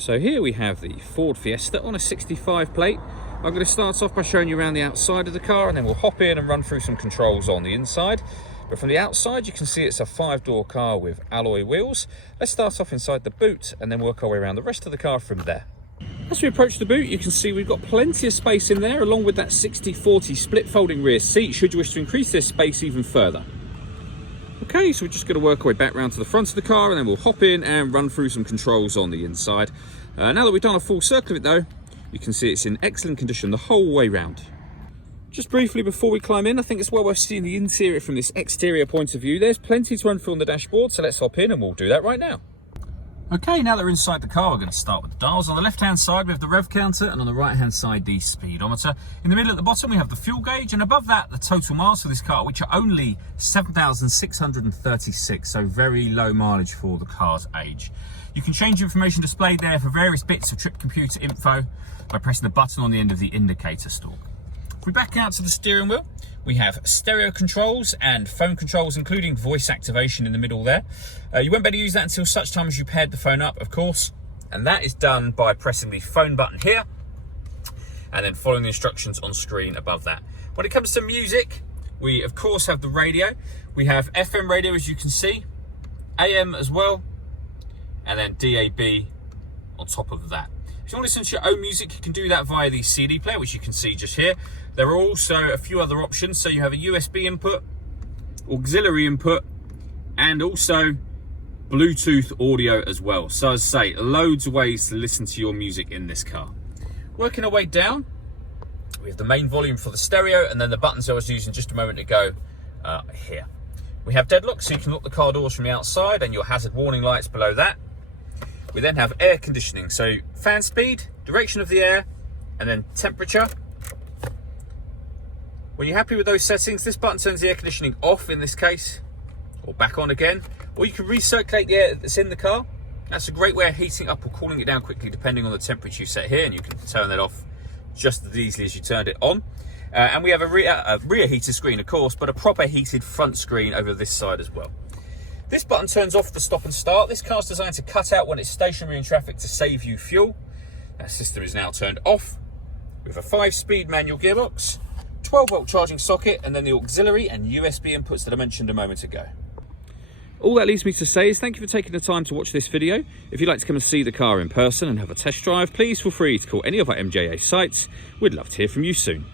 So here we have the Ford Fiesta on a 65 plate. I'm going to start off by showing you around the outside of the car, and then we'll hop in and run through some controls on the inside. But from the outside, you can see it's a 5-door car with alloy wheels. Let's start off inside the boot and then work our way around the rest of the car from there. As we approach the boot, you can see we've got plenty of space in there, along with that 60/40 split folding rear seat, should you wish to increase this space even further. Okay, so we're just going to work our way back round to the front of the car, and then we'll hop in and run through some controls on the inside. Now that we've done a full circle of it though, you can see it's in excellent condition the whole way round. Just briefly before we climb in, I think it's well worth seeing the interior from this exterior point of view. There's plenty to run through on the dashboard, so let's hop in and we'll do that right now. Okay, now that we're inside the car, we're going to start with the dials. On the left-hand side, we have the rev counter, and on the right-hand side, the speedometer. In the middle at the bottom, we have the fuel gauge, and above that, the total miles for this car, which are only 7,636, so very low mileage for the car's age. You can change information displayed there for various bits of trip computer info by pressing the button on the end of the indicator stalk. If we back out to the steering wheel, we have stereo controls and phone controls, including voice activation in the middle there. You won't be able to use that until such time as you paired the phone up, of course, and that is done by pressing the phone button here and then following the instructions on screen above that. When it comes to music, we of course have the radio. We have FM radio, as you can see, AM as well, and then DAB on top of that. If you want to listen to your own music, you can do that via the CD player, which you can see just here. There are also a few other options. So you have a USB input, auxiliary input, and also Bluetooth audio as well. So as I say, loads of ways to listen to your music in this car. Working our way down, we have the main volume for the stereo, and then the buttons I was using just a moment ago here. We have deadlock, so you can lock the car doors from the outside, and your hazard warning lights below that. We then have air conditioning, so fan speed, direction of the air, and then temperature. When you're happy with those settings, this button turns the air conditioning off in this case, or back on again, or you can recirculate the air that's in the car. That's a great way of heating up or cooling it down quickly depending on the temperature you set here, and you can turn that off just as easily as you turned it on. And we have a rear heated screen, of course, but a proper heated front screen over this side as well. This button turns off the stop and start. This car's designed to cut out when it's stationary in traffic to save you fuel. That system is now turned off. We have a 5-speed manual gearbox, 12-volt charging socket, and then the auxiliary and USB inputs that I mentioned a moment ago. All that leaves me to say is thank you for taking the time to watch this video. If you'd like to come and see the car in person and have a test drive, please feel free to call any of our MJA sites. We'd love to hear from you soon.